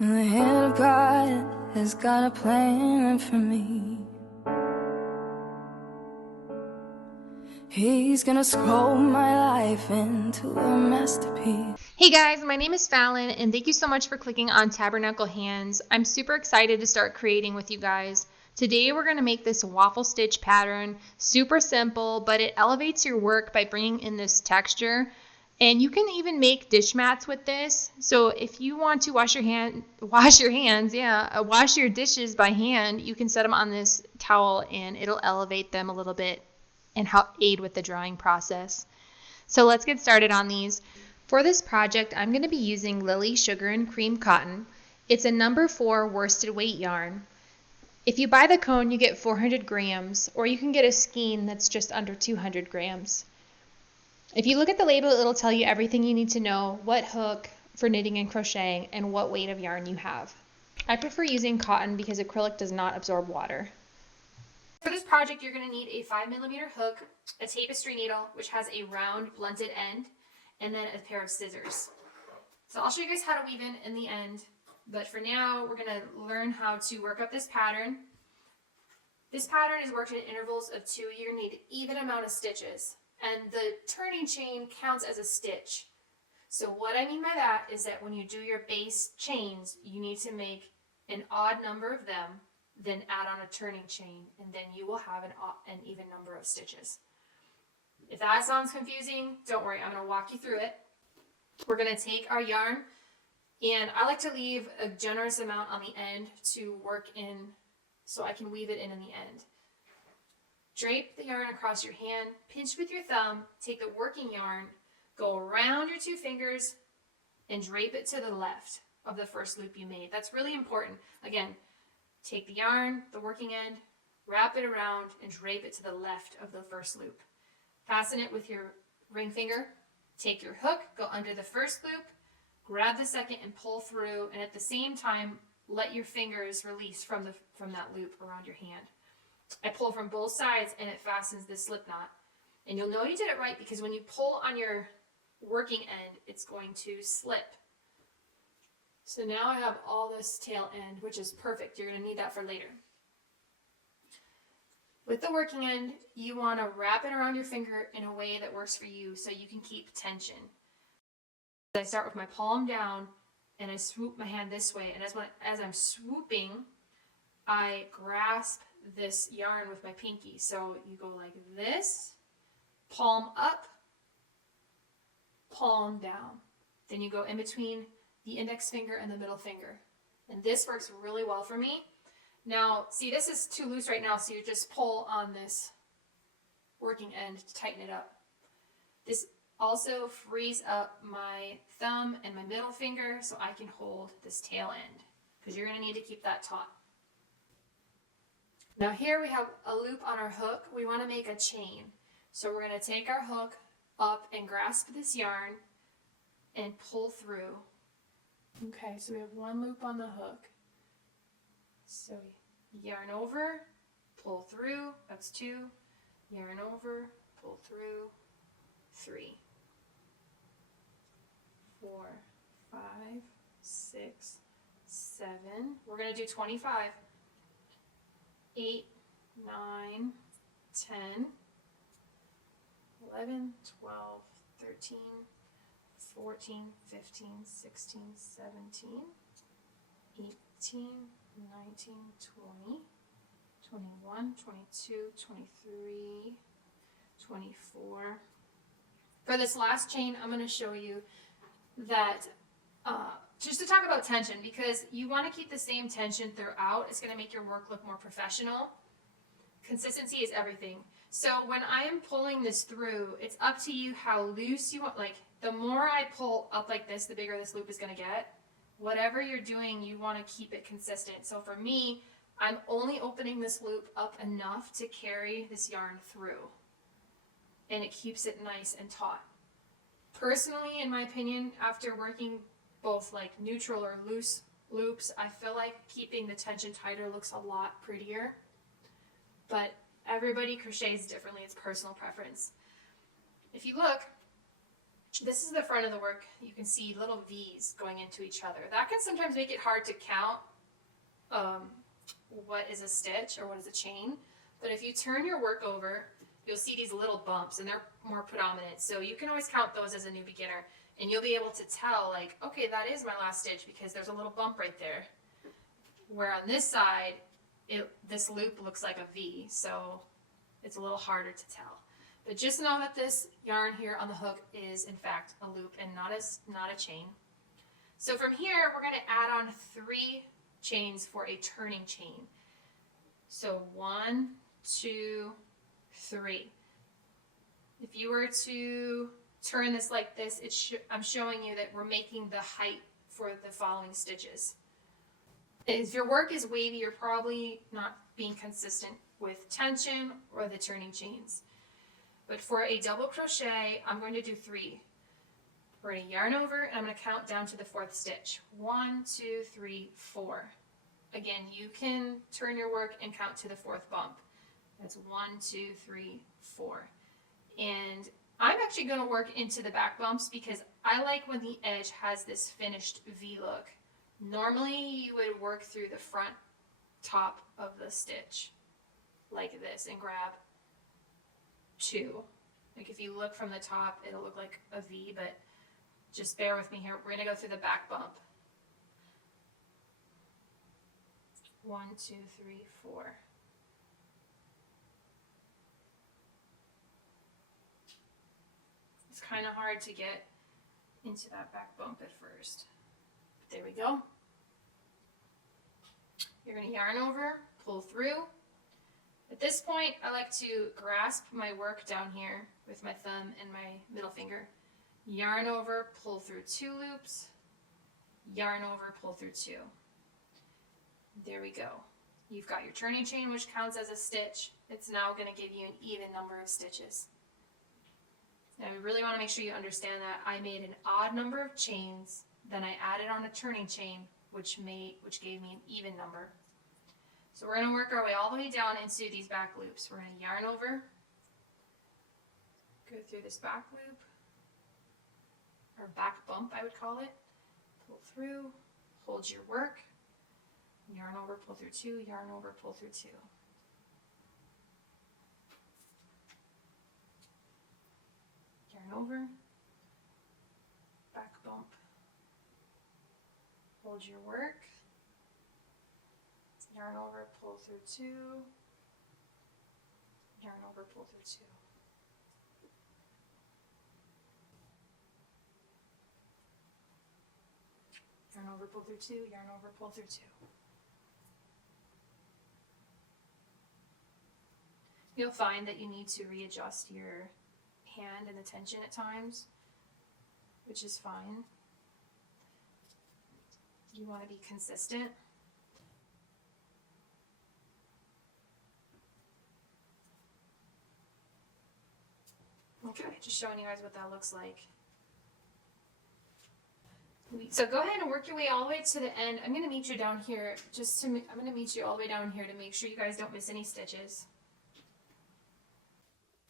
The hand of God has got a plan for me. He's gonna scroll my life into a masterpiece. Hey guys, my name is Fallon and thank you so much for clicking on Tabernacle Hands. I'm super excited to start creating with you guys. Today we're going to make this waffle stitch pattern. Super simple, but it elevates your work by bringing in this texture. And you can even make dish mats with this. So if you want to wash your dishes by hand, you can set them on this towel and it'll elevate them a little bit and help aid with the drying process. So let's get started on these. For this project, I'm going to be using Lily Sugar and Cream Cotton. It's a number 4 worsted weight yarn. If you buy the cone, you get 400 grams, or you can get a skein that's just under 200 grams. If you look at the label, it'll tell you everything you need to know, what hook for knitting and crocheting, and what weight of yarn you have. I prefer using cotton because acrylic does not absorb water. For this project, you're going to need a 5mm hook, a tapestry needle, which has a round blunted end, and then a pair of scissors. So I'll show you guys how to weave in the end, but for now, we're going to learn how to work up this pattern. This pattern is worked in intervals of 2. You're going to need an even amount of stitches. And the turning chain counts as a stitch. So what I mean by that is that when you do your base chains, you need to make an odd number of them, then add on a turning chain, and then you will have an even number of stitches. If that sounds confusing, don't worry, I'm going to walk you through it. We're going to take our yarn, and I like to leave a generous amount on the end to work in so I can weave it in the end. Drape the yarn across your hand, pinch with your thumb, take the working yarn, go around your 2 fingers, and drape it to the left of the first loop you made. That's really important. Again, take the yarn, the working end, wrap it around, and drape it to the left of the first loop. Fasten it with your ring finger, take your hook, go under the first loop, grab the second and pull through, and at the same time, let your fingers release from that loop around your hand. I pull from both sides and it fastens this slip knot. And you'll know you did it right because when you pull on your working end, it's going to slip. So now I have all this tail end, which is perfect. You're going to need that for later. With the working end, you want to wrap it around your finger in a way that works for you so you can keep tension. I start with my palm down and I swoop my hand this way. And as I'm swooping, I grasp this yarn with my pinky. So you go like this, palm up, palm down. Then you go in between the index finger and the middle finger. And this works really well for me. Now, see, this is too loose right now, so you just pull on this working end to tighten it up. This also frees up my thumb and my middle finger so I can hold this tail end because you're going to need to keep that taut. Now here we have a loop on our hook. We want to make a chain. So we're going to take our hook up and grasp this yarn and pull through. Okay, so we have 1 loop on the hook. So yarn over, pull through, that's 2. Yarn over, pull through, 3. 4, 5, 6, 7. We're going to do 25. 8, 9, 10, 11, 12, 13, 14, 15, 16, 17, 18, 19, 20, 21, 22, 23, 24. For this last chain, I'm going to show you that just to talk about tension, because you want to keep the same tension throughout. It's going to make your work look more professional. Consistency is everything. So when I am pulling this through, it's up to you how loose you want. Like, the more I pull up like this, the bigger this loop is going to get. Whatever you're doing, you want to keep it consistent. So for me, I'm only opening this loop up enough to carry this yarn through. And it keeps it nice and taut. Personally, in my opinion, after working both like neutral or loose loops, I feel like keeping the tension tighter looks a lot prettier. But everybody crochets differently. It's personal preference. If you look, This is the front of the work. You can see little V's going into each other. That can sometimes make it hard to count what is a stitch or what is a chain. But if you turn your work over, you'll see these little bumps, and they're more predominant. So you can always count those as a new beginner, and you'll be able to tell, like, okay, that is my last stitch because there's a little bump right there. Where on this side, this loop looks like a V, so it's a little harder to tell. But just know that this yarn here on the hook is in fact a loop and not a chain. So from here, we're going to add on 3 chains for a turning chain. So 1, 2, 3. If you were to turn this like this, I'm showing you that we're making the height for the following stitches. If your work is wavy, you're probably not being consistent with tension or the turning chains. But for a double crochet, I'm going to do 3. We're going to yarn over, and I'm going to count down to the 4th stitch. 1, 2, 3, 4. Again, you can turn your work and count to the 4th bump. That's 1, 2, 3, 4. And I'm actually going to work into the back bumps because I like when the edge has this finished V look. Normally, you would work through the front top of the stitch like this and grab 2. Like if you look from the top, it'll look like a V, but just bear with me here. We're going to go through the back bump. 1, 2, 3, 4. It's kind of hard to get into that back bump at first. But there we go. You're going to yarn over, pull through. At this point, I like to grasp my work down here with my thumb and my middle finger. Yarn over, pull through 2 loops. Yarn over, pull through 2. There we go. You've got your turning chain, which counts as a stitch. It's now going to give you an even number of stitches. Now we really want to make sure you understand that I made an odd number of chains, then I added on a turning chain, which gave me an even number. So we're going to work our way all the way down into these back loops. We're going to yarn over, go through this back loop, or back bump I would call it, pull through, hold your work, yarn over, pull through 2, yarn over, pull through 2. Yarn over, back bump, hold your work, yarn over, pull through 2, yarn over, pull through 2. Yarn over, pull through 2, yarn over, pull through 2. You'll find that you need to readjust your hand and the tension at times, which is fine. You want to be consistent. Okay, just showing you guys what that looks like. So go ahead and work your way all the way to the end. I'm going to meet you down here I'm going to meet you all the way down here to make sure you guys don't miss any stitches.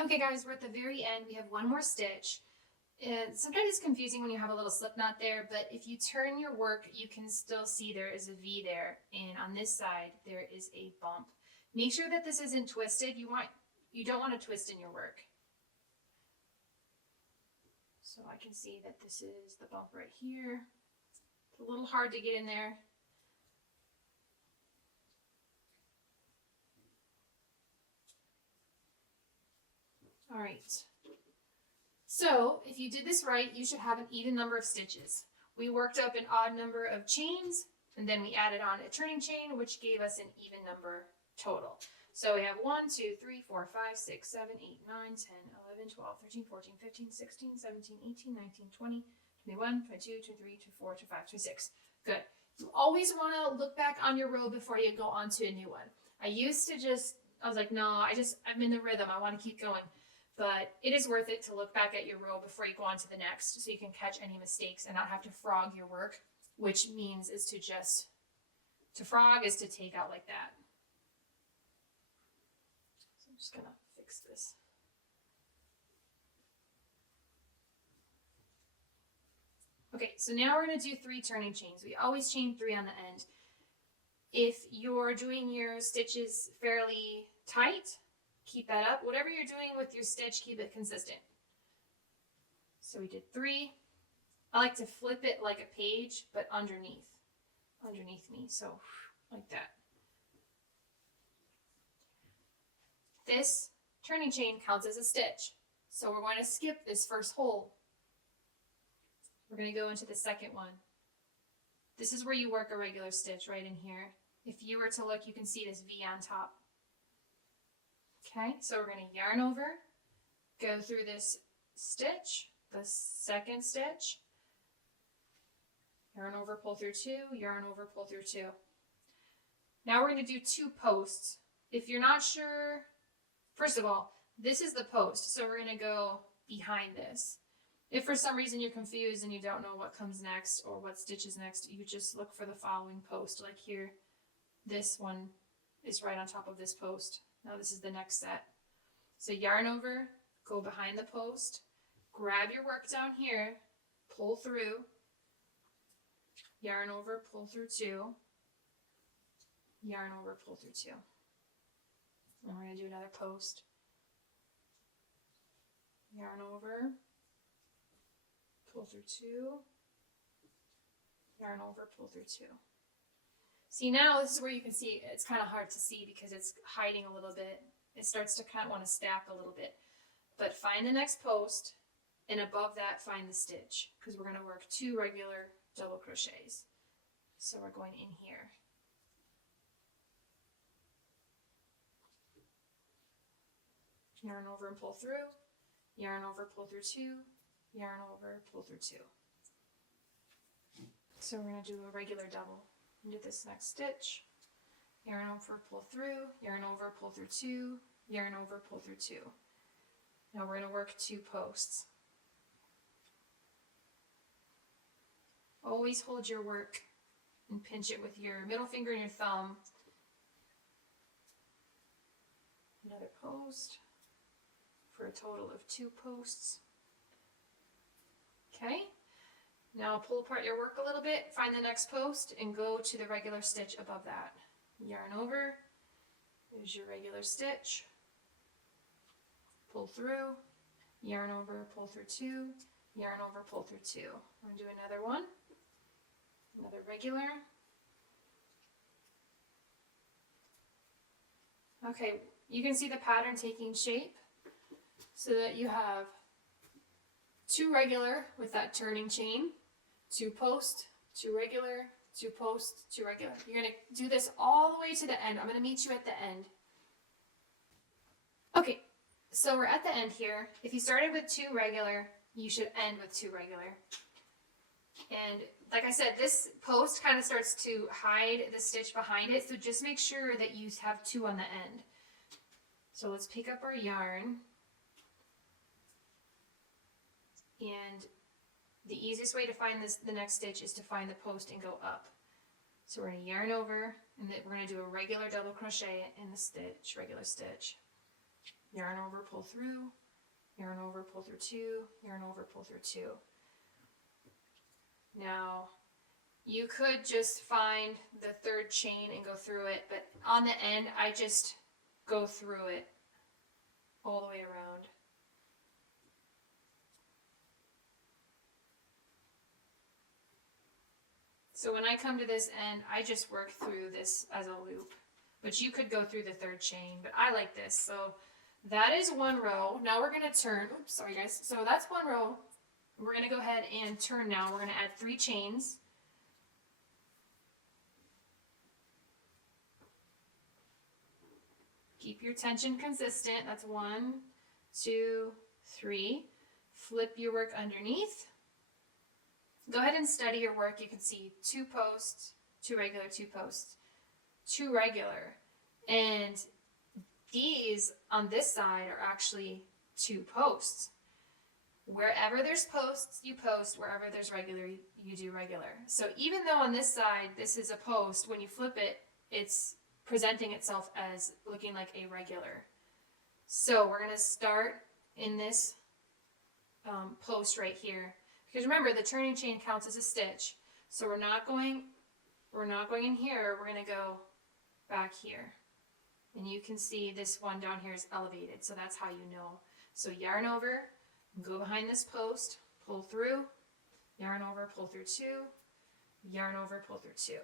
Okay guys, we're at the very end. We have one more stitch. And sometimes it's confusing when you have a little slip knot there, but if you turn your work, you can still see there is a V there. And on this side, there is a bump. Make sure that this isn't twisted. You don't want to twist in your work. So I can see that this is the bump right here. It's a little hard to get in there. All right. So if you did this right, you should have an even number of stitches. We worked up an odd number of chains, and then we added on a turning chain, which gave us an even number total. So we have 1, 2, 3, 4, 5, 6, 7, 8, 9, 10, 11, 12, 13, 14, 15, 16, 17, 18, 19, 20, 21, 22, 23, 24, 25, 26. Good. You always want to look back on your row before you go on to a new one. I was like, no, I'm in the rhythm. I want to keep going. But it is worth it to look back at your row before you go on to the next so you can catch any mistakes and not have to frog your work, which means is to frog is to take out like that. So I'm just going to fix this. Okay, so now we're going to do 3 turning chains. We always chain 3 on the end. If you're doing your stitches fairly tight, keep that up. Whatever you're doing with your stitch, keep it consistent. So we did 3. I like to flip it like a page, but underneath me. So like that. This turning chain counts as a stitch. So we're going to skip this first hole. We're going to go into the second one. This is where you work a regular stitch, right in here. If you were to look, you can see this V on top. Okay, so we're going to yarn over, go through this stitch, the second stitch, yarn over, pull through 2, yarn over, pull through 2. Now we're going to do 2 posts. If you're not sure, first of all, this is the post, so we're going to go behind this. If for some reason you're confused and you don't know what comes next or what stitch is next, you just look for the following post. Like here, this one is right on top of this post. Now this is the next set. So yarn over, go behind the post, grab your work down here, pull through, yarn over, pull through 2, yarn over, pull through 2. And we're going to do another post. Yarn over, pull through 2, yarn over, pull through 2. See, now this is where you can see it's kind of hard to see because it's hiding a little bit. It starts to kind of want to stack a little bit. But find the next post, and above that find the stitch, because we're going to work 2 regular double crochets. So we're going in here. Yarn over and pull through, yarn over, pull through 2, yarn over, pull through 2. So we're going to do a regular double into this next stitch. Yarn over, pull through, yarn over, pull through 2, yarn over, pull through 2. Now we're going to work 2 posts. Always hold your work and pinch it with your middle finger and your thumb. Another post for a total of 2 posts. Okay, now pull apart your work a little bit, find the next post, and go to the regular stitch above that. Yarn over, there's your regular stitch, pull through, yarn over, pull through 2, yarn over, pull through 2. I'm going to do another one, another regular. Okay, you can see the pattern taking shape so that you have 2 regular with that turning chain, 2 post, 2 regular, 2 post, 2 regular. You're going to do this all the way to the end. I'm going to meet you at the end. Okay, so we're at the end here. If you started with 2 regular, you should end with 2 regular. And like I said, this post kind of starts to hide the stitch behind it, so just make sure that you have 2 on the end. So let's pick up our yarn. And the easiest way to find the next stitch is to find the post and go up. So we're going to yarn over, and then we're going to do a regular double crochet in the stitch, regular stitch. Yarn over, pull through, yarn over, pull through 2, yarn over, pull through 2. Now, you could just find the 3rd chain and go through it, but on the end, I just go through it all the way around. So when I come to this end, I just work through this as a loop, but you could go through the 3rd chain, but I like this. So that is 1 row. Now we're going to turn, oops, sorry guys. So that's 1 row. We're going to go ahead and turn now. We're going to add 3 chains. Keep your tension consistent. That's 1, 2, 3. Flip your work underneath. Go ahead and study your work. You can see 2 posts, 2 regular, 2 posts, 2 regular. And these on this side are actually 2 posts. Wherever there's posts, you post. Wherever there's regular, you do regular. So even though on this side, this is a post, when you flip it, it's presenting itself as looking like a regular. So we're going to start in this post right here. Because remember, the turning chain counts as a stitch. So we're not going in here, we're going to go back here. And you can see this one down here is elevated, so that's how you know. So yarn over, go behind this post, pull through, yarn over, pull through 2, yarn over, pull through 2.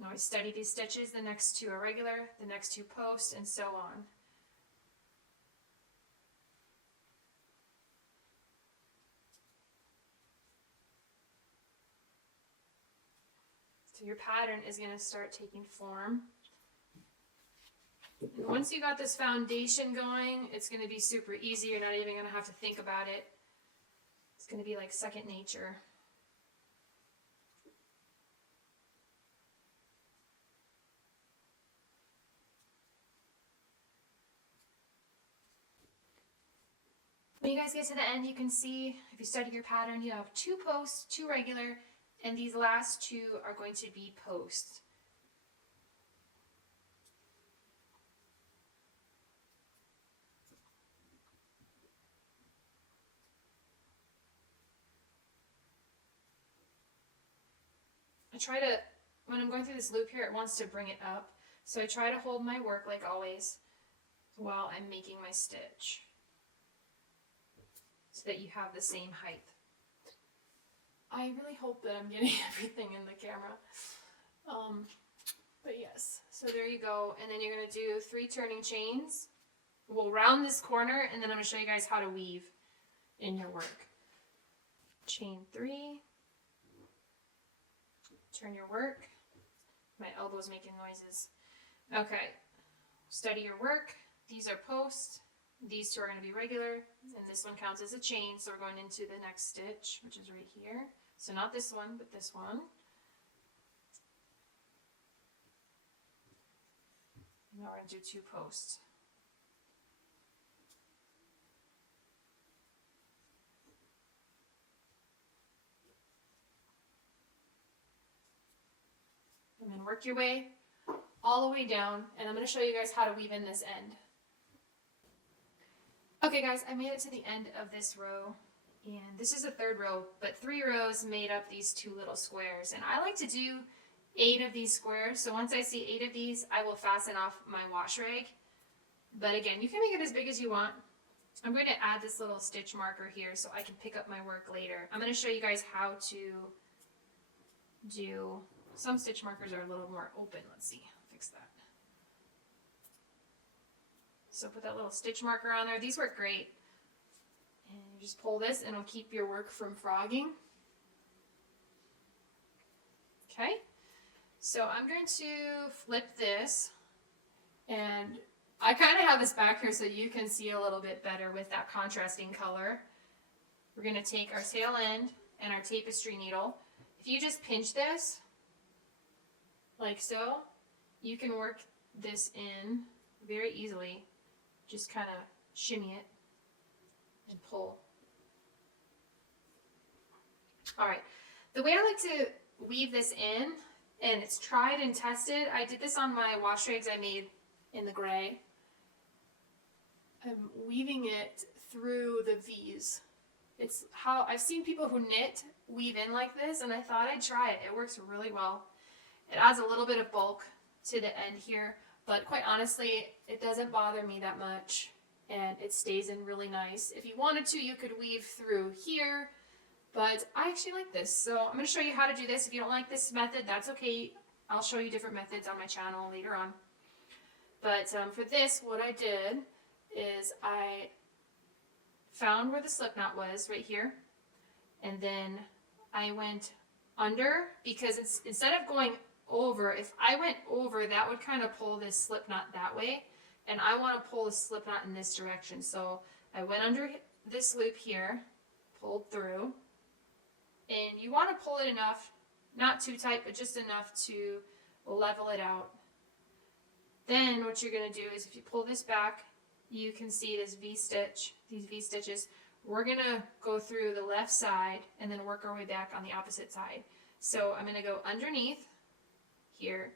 Now we steady these stitches, the next 2 are regular, the next 2 posts, and so on. So your pattern is going to start taking form. And once you got this foundation going, it's going to be super easy. You're not even going to have to think about it. It's going to be like second nature. When you guys get to the end, you can see, if you study your pattern, you have 2 posts, 2 regular, and these last 2 are going to be posts. I try to, when I'm going through this loop here, it wants to bring it up. So I try to hold my work like always while I'm making my stitch, so that you have the same height. I really hope that I'm getting everything in the camera. But yes, so there you go. And then you're going to do 3 turning chains. We'll round this corner, and then I'm going to show you guys how to weave in your work. Chain 3. Turn your work. My elbow's making noises. Okay, steady your work. These are posts. These 2 are going to be regular, and this one counts as a chain, so we're going into the next stitch, which is right here. So not this one, but this one. Now we're going to do 2 posts. And then work your way all the way down, and I'm going to show you guys how to weave in this end. Okay guys, I made it to the end of this row, and this is the 3rd row, but 3 rows made up these 2 little squares, and I like to do 8 of these squares. So once I see 8 of these, I will fasten off my wash rag. But again, you can make it as big as you want. I'm going to add this little stitch marker here so I can pick up my work later. I'm going to show you guys how to do, some stitch markers are a little more open. Let's see, fix that. So put that little stitch marker on there. These work great. And you just pull this and it'll keep your work from frogging. Okay, so I'm going to flip this, and I kind of have this back here so you can see a little bit better with that contrasting color. We're going to take our tail end and our tapestry needle. If you just pinch this, like so, you can work this in very easily. Just kind of shimmy it and pull. All right, the way I like to weave this in, and it's tried and tested, I did this on my wash rags I made in the gray. I'm weaving it through the V's. It's how I've seen people who knit weave in like this, and I thought I'd try it. It works really well. It adds a little bit of bulk to the end here, but quite honestly, it doesn't bother me that much, and it stays in really nice. If you wanted to, you could weave through here, but I actually like this. So I'm going to show you how to do this. If you don't like this method, that's okay. I'll show you different methods on my channel later on. But for this, what I did is I found where the slip knot was right here, and then I went under, because it's, instead of going over, if I went over, that would kind of pull this slip knot that way, and I want to pull the slip knot in this direction. So I went under this loop here, pulled through, and you want to pull it enough, not too tight, but just enough to level it out. Then what you're going to do is, if you pull this back, you can see this V-stitch, these V-stitches. We're going to go through the left side and then work our way back on the opposite side. So I'm going to go underneath here.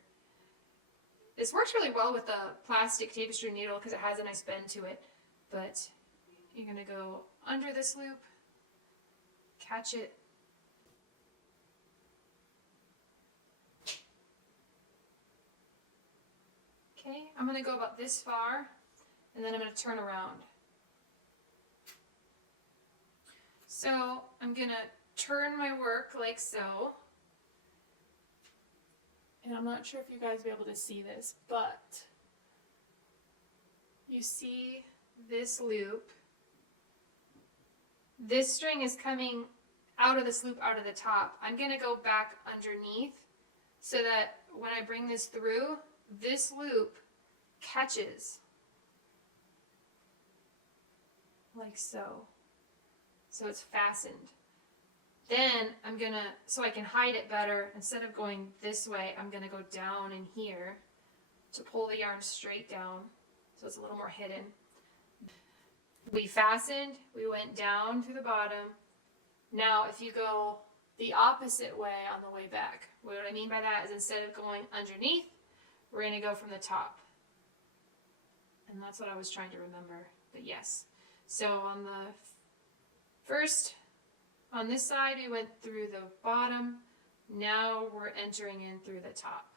This works really well with the plastic tapestry needle because it has a nice bend to it. But you're going to go under this loop. catch it. Okay, I'm going to go about this far, and then I'm going to turn around. So I'm going to turn my work like so. And I'm not sure if you guys will be able to see this, but you see this loop. This string is coming out of this loop, out of the top. I'm going to go back underneath so that when I bring this through, this loop catches like so. So it's fastened. Then I'm going to, so I can hide it better, instead of going this way, I'm going to go down in here to pull the yarn straight down so it's a little more hidden. We fastened, we went down through the bottom. Now if you go the opposite way on the way back, what I mean by that is instead of going underneath, we're going to go from the top. And that's what I was trying to remember, but yes. So on the first, on this side we went through the bottom, now we're entering in through the top.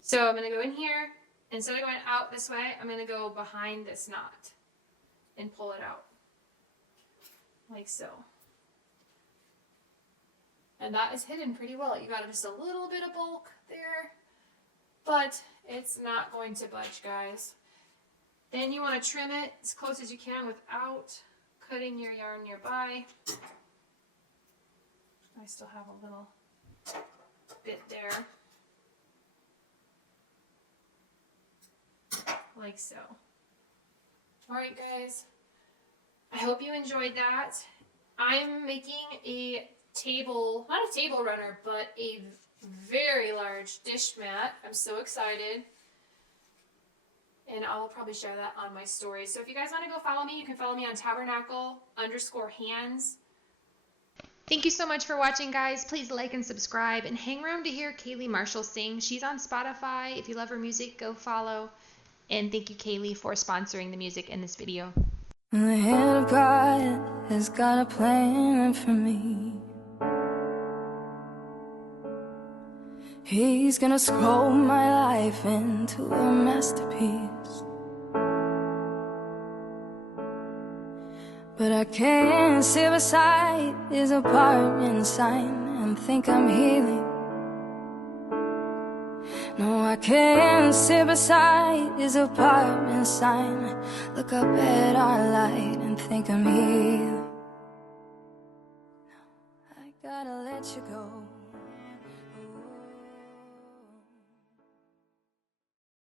So I'm going to go in here, instead of going out this way, I'm going to go behind this knot and pull it out, like so. And that is hidden pretty well. You got just a little bit of bulk there, but it's not going to budge, guys. Then you want to trim it as close as you can without cutting your yarn nearby. I still have a little bit there. Like so. Alright guys, I hope you enjoyed that. I'm making a table, not a table runner, but a very large dish mat. I'm so excited. And I'll probably share that on my story. So if you guys want to go follow me, you can follow me on tabernacle_hands. Thank you so much for watching, guys. Please like and subscribe and hang around to hear Kaylee Marshall sing. She's on Spotify. If you love her music, go follow. And thank you, Kaylee, for sponsoring the music in this video. And the hand of God has got a plan for me. He's gonna scroll my life into a masterpiece. But I can't sit beside his apartment sign and think I'm healing. No, I can't sit beside his apartment sign, look up at our light and think I'm healing. No, I gotta let you go.